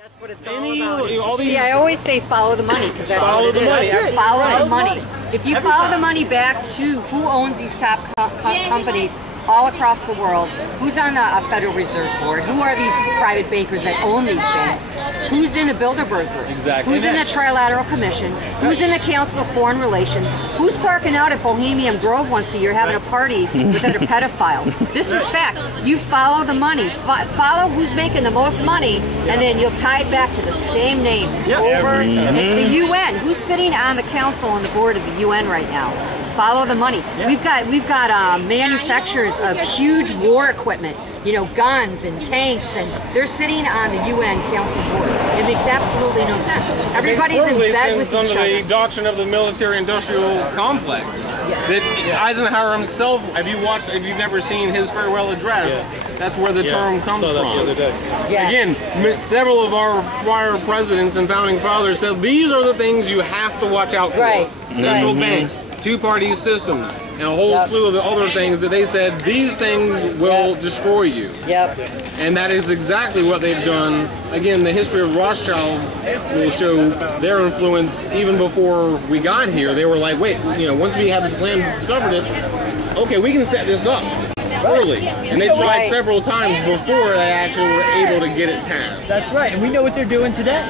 That's what it's all about. See, I always say follow the money because that's what it is. Follow the money. If you follow the money back to who owns these top companies all across the world, who's on a Federal Reserve Board, who are these private bankers that own these banks, who's in the Bilderberg Group, who's in the Trilateral Commission, who's in the Council of Foreign Relations, who's parking out at Bohemian Grove once a year having a party with other pedophiles. This is fact. You follow the money. Follow who's making the most money, and then you'll tie it back to the same names over. It's the UN. Who's sitting on the council and the board of the UN right now? Follow the money. We've got manufacturers of huge war equipment, you know, guns and tanks, and they're sitting on the UN Council board. It makes absolutely no sense. Everybody's in bed with each other. Under the doctrine of the military-industrial complex. That Eisenhower himself, if you've never seen his farewell address, that's where the term comes from. Again, several of our prior presidents and founding fathers said these are the things you have to watch out for. Central banks, two-party systems, and a whole slew of other things that they said these things will destroy you. And that is exactly what they've done. Again, the history of Rothschild will show their influence even before we got here. They were like, wait, you know, once we had this land and discovered it, okay, we can set this up early. And they tried several times before they actually were able to get it passed. That's right, and we know what they're doing today.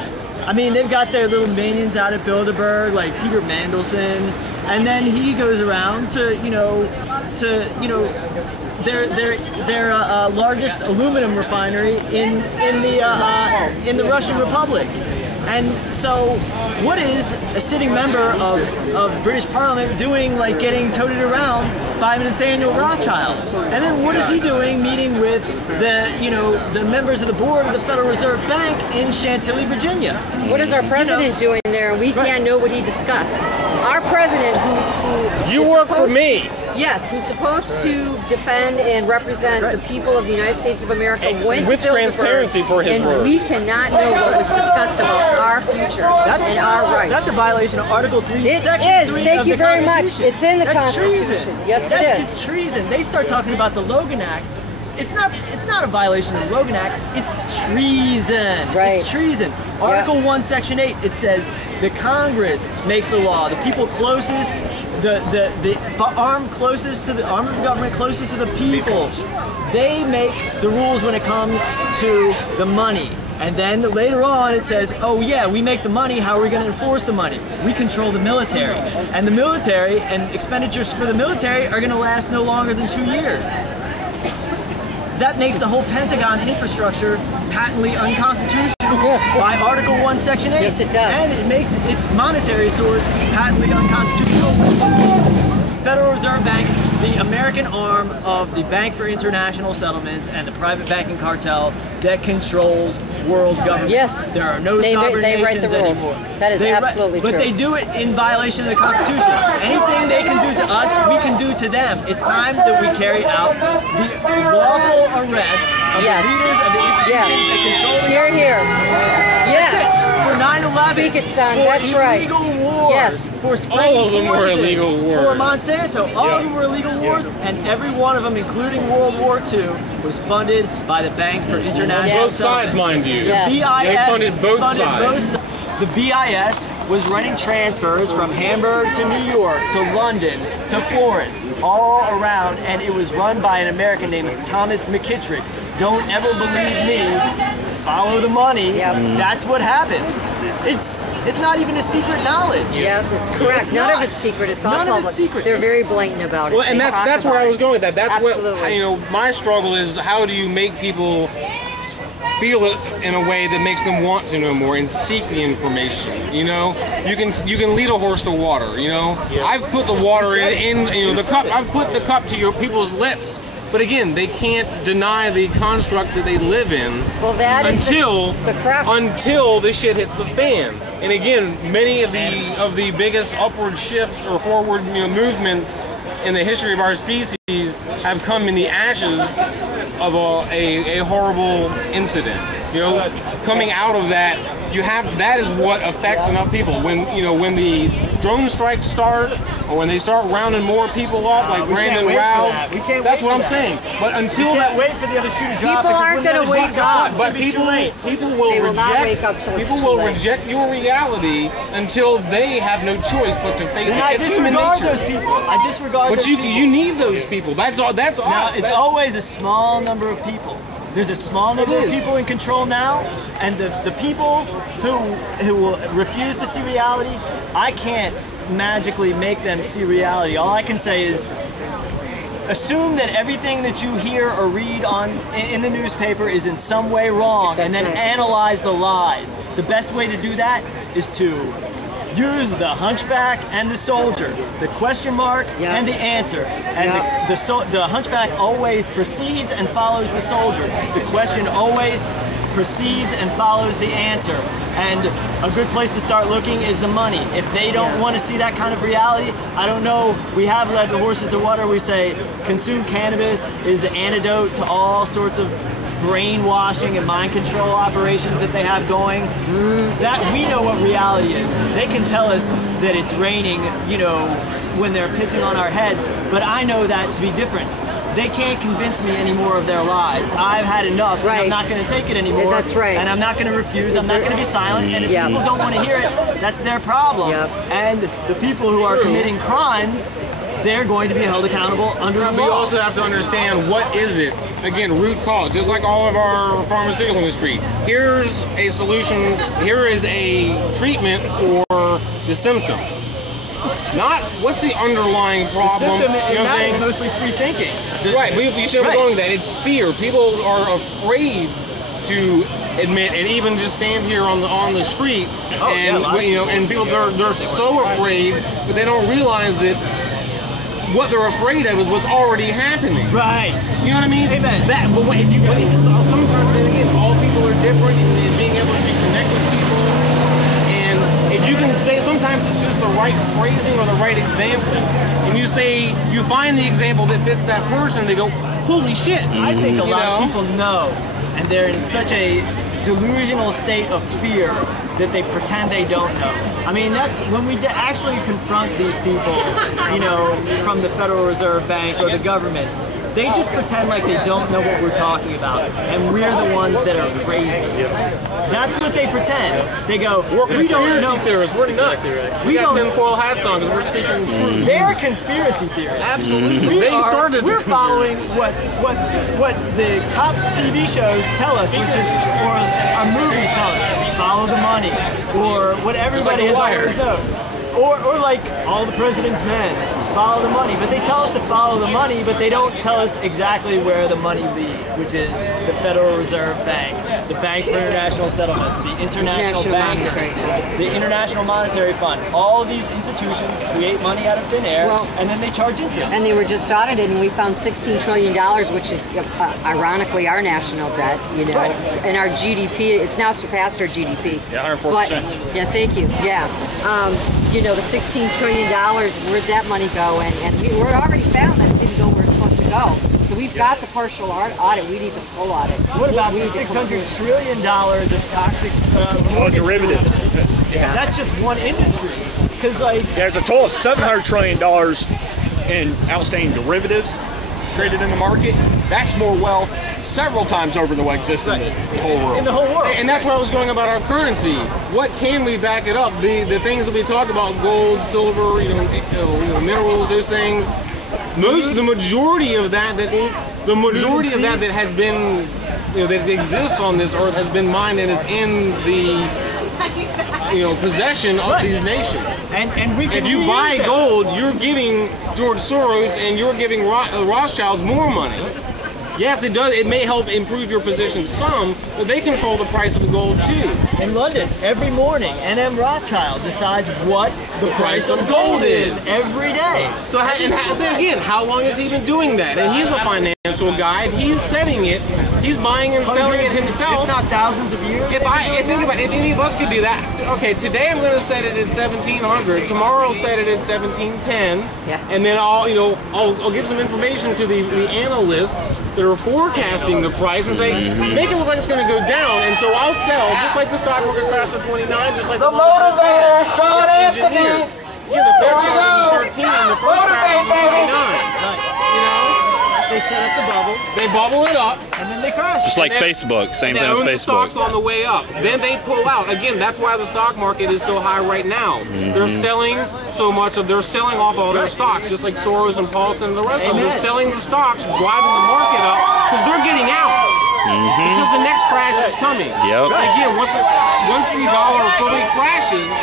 I mean, they've got their little minions out at Bilderberg, like Peter Mandelson, and then he goes around to, their largest aluminum refinery in the Russian Republic. And so, what is a sitting member of British Parliament doing, like getting toted around by Nathaniel Rothschild? And then what is he doing meeting with the members of the board of the Federal Reserve Bank in Chantilly, Virginia? What is our president doing there? And we can't know what he discussed. Our president, who you work for me. Yes, who's supposed to defend and represent the people of the United States of America, went with to transparency for his words. And we cannot know what was discussed about our future and our rights. That's a violation of Article 3, Section 3 Thank of you the very much. Constitution. It's in the Constitution. Treason. Yes, it is. It's treason. They start talking about the Logan Act. It's not a violation of the Logan Act. It's treason. It's treason. Article 1, Section 8. It says the Congress makes the law. The people closest, the arm closest to the arm of the government closest to the people, they make the rules when it comes to the money. And then later on it says, oh yeah, we make the money, how are we going to enforce the money? We control the military. And the military and expenditures for the military are going to last no longer than 2 years. That makes the whole Pentagon infrastructure patently unconstitutional by Article 1, Section 8. Yes, it does. And it makes its monetary source patently unconstitutional. Federal Reserve Bank, the American arm of the Bank for International Settlements and the private banking cartel that controls world government. Yes. There are no sovereign nations anymore. That is absolutely true. But they do it in violation of the Constitution. Anything they can do to us, we can do to them. It's time that we carry out the lawful arrest of the leaders of the institutions that control the government. Here. Yes. For 9/11. Speak it, son. That's right. For illegal wars. For spreading all of them were illegal wars. For Monsanto. All of them were illegal wars, and every one of them, including World War II, was funded by the Bank for International Both sides, mind you. The BIS they funded both sides. The BIS was running transfers from Hamburg to New York to London to Florence, all around, and it was run by an American named Thomas McKittrick. Don't ever believe me. Follow the money. That's what happened. It's not even a secret knowledge. It's correct. None of it's secret. It's all public. None of it's secret. They're very blatant about it. Well, and that's where I was going with that. That's Absolutely. what, you know, my struggle is, how do you make people feel it in a way that makes them want to know more and seek the information? You know, you can lead a horse to water. You know, I've put the water in the cup. I've put the cup to your people's lips. But again, they can't deny the construct that they live in until the shit hits the fan. And again, many of the biggest upward shifts or forward movements in the history of our species have come in the ashes of a horrible incident. You know, coming out of that, that is what affects enough people. When when the drone strikes start, or when they start rounding more people up, like Brandon Raub, that's what I'm saying. But until that, wait for the other shoe to drop. People aren't going to wake up. But people will reject your reality until they have no choice but to face it. I disregard those people. I disregard those people. But you need those people. That's all. That's all. Now, it's always a small number of people. There's a small number of people in control now, and the people who will refuse to see reality, I can't magically make them see reality. All I can say is assume that everything that you hear or read in the newspaper is in some way wrong, and then analyze the lies. The best way to do that is to use the hunchback and the soldier, the question mark and the answer. And the hunchback always precedes and follows the soldier. The question always precedes and follows the answer. And a good place to start looking is the money. If they don't want to see that kind of reality, I don't know. We have led the horses to water. We say consume cannabis is the antidote to all sorts of brainwashing and mind control operations that they have going. That we know what reality is. They can tell us that it's raining, when they're pissing on our heads, but I know that to be different. They can't convince me anymore of their lies. I've had enough. And I'm not going to take it anymore. That's right. And I'm not going to refuse. I'm not going to be silent. And if people don't want to hear it, that's their problem. And the people who are committing crimes, they're going to be held accountable under a law. But you also have to understand, what is it? Again, root cause. Just like all of our pharmaceutical industry. Here's a solution. Here is a treatment for the symptom. Not what's the underlying problem. The symptom is mostly free thinking. Right, we should be going that. It's fear. People are afraid to admit, and even just stand here on the street, and people they're so afraid that they don't realize that what they're afraid of is what's already happening. Right. You know what I mean? Amen. But if you sometimes, again, all people are different, and being able to connect with people, and if you can say, sometimes it's just the right phrasing or the right example, and you find the example that fits that person, they go, holy shit. I think a lot of people know, and they're in such a delusional state of fear that they pretend they don't know. I mean, that's when we actually confront these people, from the Federal Reserve Bank or the government. They just pretend like they don't know what we're talking about, and we're the ones that are crazy. That's what they pretend. They go, we don't know. Theorists. We're nuts. We got tinfoil hats on because we're speaking truth. They're conspiracy theorists. Absolutely. We're following what the cop TV shows tell us, which is, or our movies tell us. Follow the money, or what everybody has always known. Or like All the President's Men, follow the money. But they tell us to follow the money, but they don't tell us exactly where the money leads, which is the Federal Reserve Bank, the Bank for International Settlements, the International Bankers, the International Monetary Fund. All of these institutions create money out of thin air, and then they charge interest. And they were just audited, and we found $16 trillion, which is ironically our national debt, and our GDP, it's now surpassed our GDP. Yeah, 104%. But, thank you. Yeah. The $16 trillion, where'd that money go? And we're already found that it didn't go where it's supposed to go. So we've got the partial audit. We need the full audit. What about the $600 trillion of toxic derivatives? Yeah. That's just one industry. Because there's a total of $700 trillion in outstanding derivatives traded in the market. That's more wealth several times over than what exists in the whole world. In the whole world. And that's where I was going about our currency. What can we back it up? The things that we talk about, gold, silver, minerals, those things. The majority of that that has been, that exists on this earth has been mined and is in the possession of these nations. And we can if you buy gold, you're giving George Soros and you're giving Rothschilds more money. Yes, it does. It may help improve your position some, but they control the price of the gold too. In London, every morning, N.M. Rothschild decides what the price of gold is every day. So again, how long has he been doing that? And he's a financial guy. If he's setting it, He's buying and selling it himself. If not thousands of years. If any of us could do that. Okay, today I'm going to set it at 1700. Tomorrow I'll set it at 1710. Yeah. And then I'll give some information to the analysts that are forecasting the price and say, make it look like it's going to go down. And so I'll sell just like the stock market crashed at 29, just like the motivator shot engineers. Yeah, the Fed started in 13 and the first crash was in 29. You know? They set up the bubble. They bubble it up. And then they crash. Just like Facebook. Same thing with Facebook. The stocks on the way up. Then they pull out. Again, that's why the stock market is so high right now. They're selling so much of, they're selling off all their stocks, just like Soros and Paulson and the rest of them. They're selling the stocks, driving the market up, because they're getting out. Because the next crash is coming. Yep. Again, once the dollar fully crashes,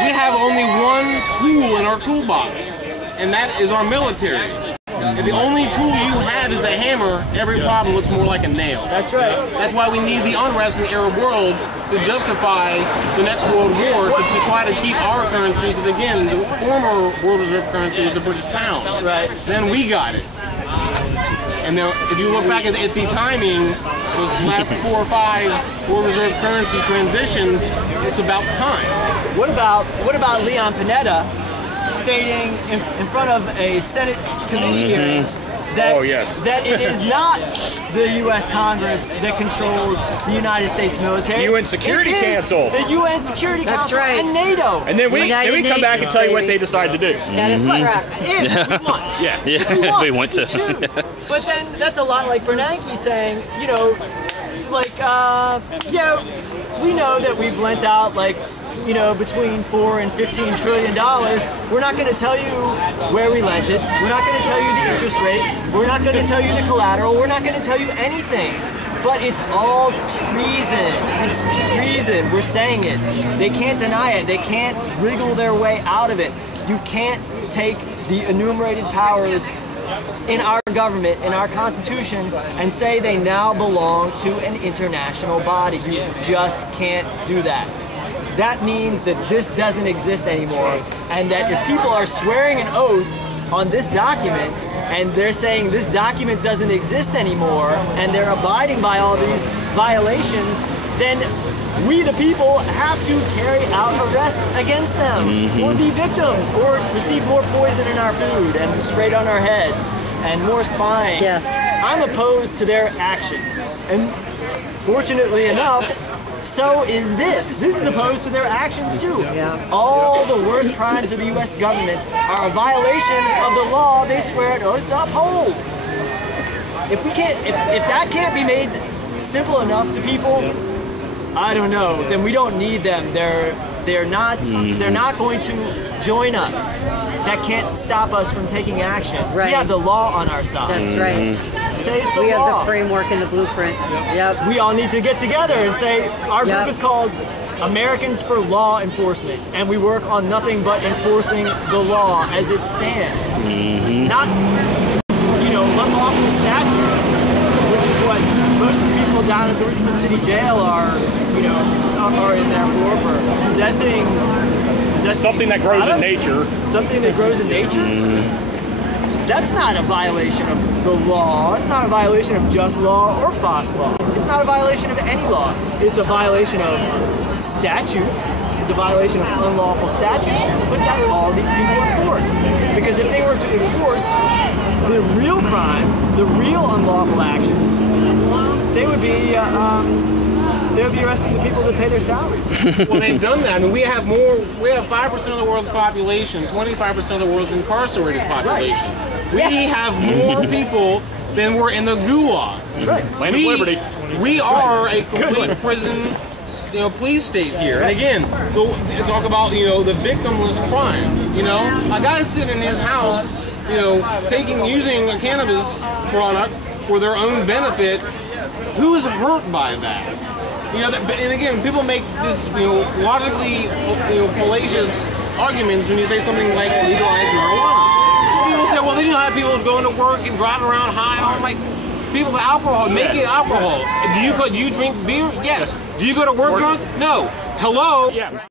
we have only one tool in our toolbox, and that is our military. If the only tool you have is a hammer, every problem looks more like a nail. That's right. That's why we need the unrest in the Arab world to justify the next world war, to try to keep our currency, because again, the former world reserve currency was the British pound. Right. Then we got it. And then if you look back at the timing, those last 4 or 5 world reserve currency transitions, it's about time. What about Leon Panetta stating in front of a Senate committee hearing that it is not the U.S. Congress that controls the United States military. UN Security Council. The UN Security Council and NATO. And then we come back and tell you what they decide to do. That is correct. If we want. Yeah, if we want to. Choose. But then that's a lot like Bernanke saying, you know, like, yeah, we know that we've lent out like, you know, between $4 and $15 trillion. We're not going to tell you where we lent it. We're not going to tell you the interest rate. We're not going to tell you the collateral. We're not going to tell you anything. But it's all treason. It's treason. We're saying it. They can't deny it. They can't wriggle their way out of it. You can't take the enumerated powers in our government, in our Constitution, and say they now belong to an international body. You just can't do that. That means that this doesn't exist anymore, and that if people are swearing an oath on this document, and they're saying this document doesn't exist anymore, and they're abiding by all these violations, then we the people have to carry out arrests against them, or be victims, or receive more poison in our food, and sprayed on our heads, and more spying. Yes. I'm opposed to their actions, and fortunately enough, so is this. This is opposed to their actions too. Yeah. All the worst crimes of the U.S. government are a violation of the law they swear to uphold. If that can't be made simple enough to people, I don't know. Then we don't need them. They're not going to join us. That can't stop us from taking action. Right. We have the law on our side. That's right. Say it's the We law. have the framework and the blueprint. Yep. We all need to get together and say our group is called Americans for Law Enforcement, and we work on nothing but enforcing the law as it stands. Not, you know, unlawful statutes, which is what most of the people down at the Richmond City Jail are, you know, are in there for possessing something that grows in nature. Something that grows in nature. That's not a violation of the law. It's not a violation of just law or FOSS law. It's not a violation of any law. It's a violation of statutes. It's a violation of unlawful statutes. But that's all these people enforce. Because if they were to enforce the real crimes, the real unlawful actions, they would be arresting the people that pay their salaries. Well, they've done that. I mean, we have 5% of the world's population, 25% of the world's incarcerated population. Right. We have more people than were in the gulag. Right. Land of liberty. We are a complete prison, you know, police state here. And again, talk about, you know, the victimless crime. You know, a guy sitting in his house, you know, using a cannabis product for their own benefit. Who is hurt by that? You know, and again, people make this, you know, logically, you know, fallacious arguments when you say something like legalize marijuana. People say, well, then you'll have people going to work and driving around high and all. I'm like, people with alcohol, make it alcohol. Do you drink beer? Yes. Do you go to work drunk? No. Hello? Yeah.